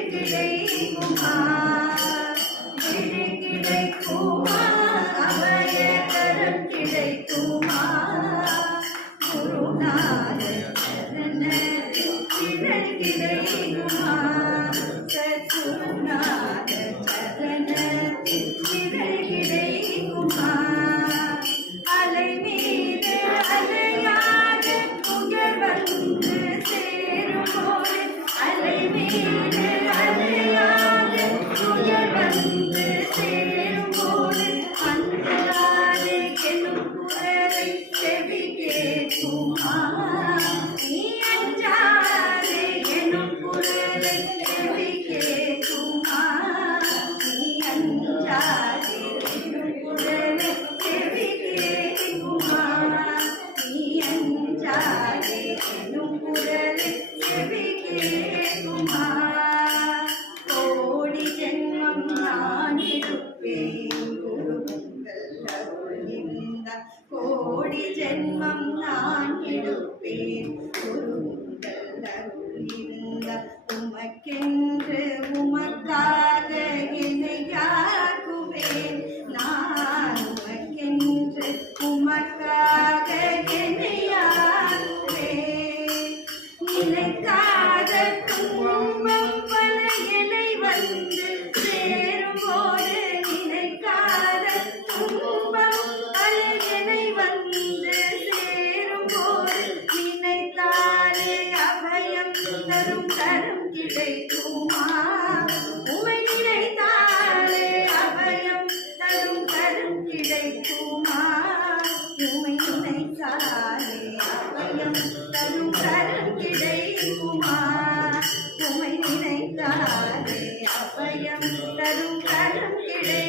கிடைக்குமா கிடைக்குமா அபயகரம் கிடைக்குமா குருநாத சரணத்தில் கிடைக்குமா சத்குருநாத சரணத்தில் கிடைக்குமா அலை மீது அலையாக புகழ் வந்து சேரும்போது அலை மீது அலையாக புகழ் வந்து சேரும்போது அந்தாது என்னும் குரலை செவி கேட்குமா நீ அஞ்சாதே என்னும் குரலை செவி கேட்குமா நீ அஞ்சாதே என்னும் குரலை செவி கேட்குமா நீ அஞ்சாதே என்னும் குரலை செவி கேட்குமா கோடி ஜென்மம் நான் இருப்பேன் குருங்கள் அருள் இருந்தால் கோடி ஜென்மம் நான் இருப்பேன் குருங்கள் அருள் இருந்தால் உமக்கென்று உமக்காக என்னையாக்குவேன் நான் உமக்கென்று உமக்காக என்னையாக்குவேன் நினைக்காத துன்பம் பல என்னை வந்து சேரும்போது நினைக்காத துன்பம் பல என்னை வந்து சேரும்போது நினைத்தாலே அபயம் தரும் கரம் கிடைக்குமா உமை நினைத்தாலே அபயம் தரும் கரம் கிடைக்குமா உமை நினைத்தாலே அபயம் தரும் கரம் கிடைக்குமா உமை நினைத்தாலே அபயம் தரும் கரம் கிடைக்குமா